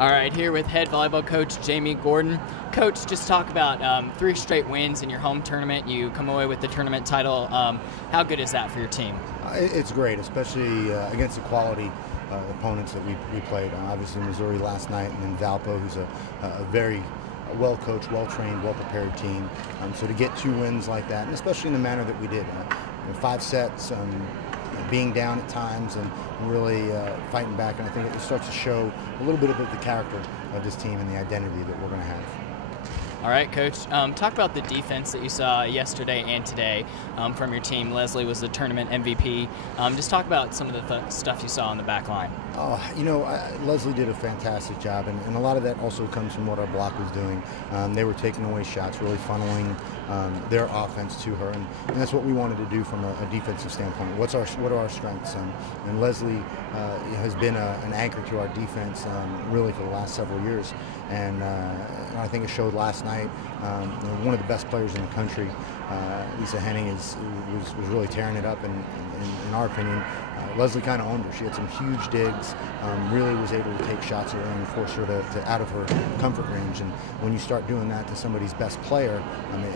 All right, here with head volleyball coach Jamie Gordon. Coach, just talk about 3 straight wins in your home tournament. You come away with the tournament title. How good is that for your team? It's great, especially against the quality opponents that we played. Obviously Missouri last night, and then Valpo, who's a very well-coached, well-trained, well-prepared team. So to get 2 wins like that, and especially in the manner that we did, 5 sets, being down at times and really fighting back, and I think it starts to show a little bit of the character of this team and the identity that we're going to have. All right, Coach. Talk about the defense that you saw yesterday and today from your team. Leslie was the tournament MVP. Just talk about some of the stuff you saw on the back line. Oh, Leslie did a fantastic job, and a lot of that also comes from what our block was doing. They were taking away shots, really funneling their offense to her, and that's what we wanted to do from a defensive standpoint. What are our strengths? And Leslie has been an anchor to our defense really for the last several years, and I think it showed last night. One of the best players in the country, Lisa Henning, was really tearing it up, and in our opinion, Leslie kind of owned her. She had some huge digs, really was able to take shots away and force her to out of her comfort range. And when you start doing that to somebody's best player,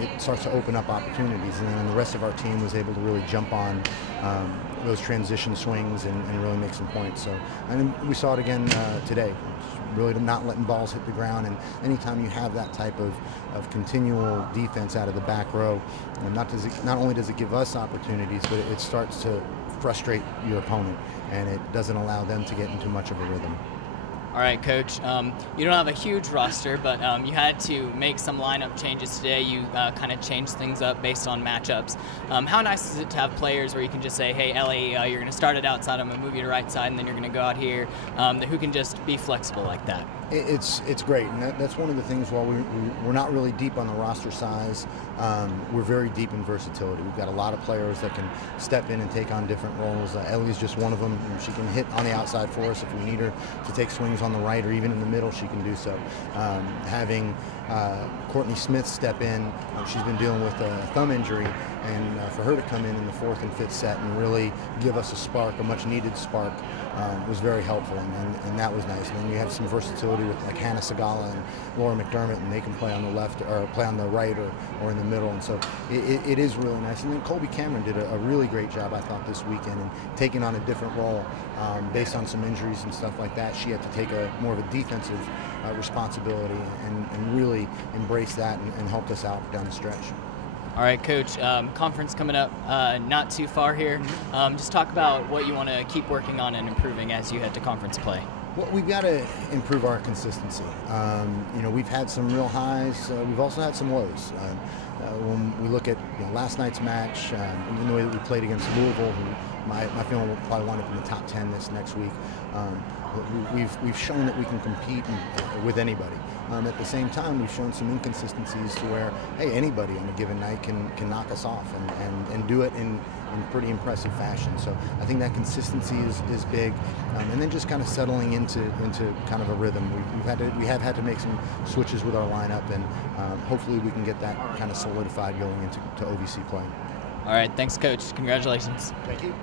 it starts to open up opportunities. And then the rest of our team was able to really jump on those transition swings and really make some points. So, and we saw it again today. Really not letting balls hit the ground, and anytime you have that type of continual defense out of the back row, not only does it give us opportunities, but it starts to frustrate your opponent, and it doesn't allow them to get into much of a rhythm. All right, Coach. You don't have a huge roster, but you had to make some lineup changes today. You kind of changed things up based on matchups. How nice is it to have players where you can just say, hey, Ellie, you're going to start it outside, I'm going to move you to right side, and then you're going to go out here, who can just be flexible like that? It's great, and that's one of the things. While we're not really deep on the roster size, we're very deep in versatility. We've got a lot of players that can step in and take on different roles. Ellie's just one of them. She can hit on the outside for us if we need her to take swings on the right or even in the middle. She can do so. Having Courtney Smith step in, she's been dealing with a thumb injury, and for her to come in the 4th and 5th set and really give us a spark, a much-needed spark, was very helpful, and that was nice. And then you have some versatility with like Hannah Sagala and Laura McDermott, and they can play on the left or play on the right or in the middle, and so it is really nice. And then Colby Cameron did a really great job, I thought, this weekend, and taking on a different role based on some injuries and stuff like that. She had to take more of a defensive responsibility and really embrace that and helped us out down the stretch. All right, Coach, conference coming up not too far here. Just talk about what you want to keep working on and improving as you head to conference play. Well, we've got to improve our consistency. We've had some real highs. We've also had some lows. When we look at last night's match, even the way that we played against Louisville, who my feeling will probably wind up in the top 10 this next week, we've shown that we can compete with anybody. At the same time, we've shown some inconsistencies to where, hey, anybody on a given night can knock us off and do it in pretty impressive fashion. So I think that consistency is big, and then just kind of settling into kind of a rhythm. We have had to make some switches with our lineup, and hopefully we can get that kind of solidified going into OVC play. All right, thanks, Coach. Congratulations. Thank you.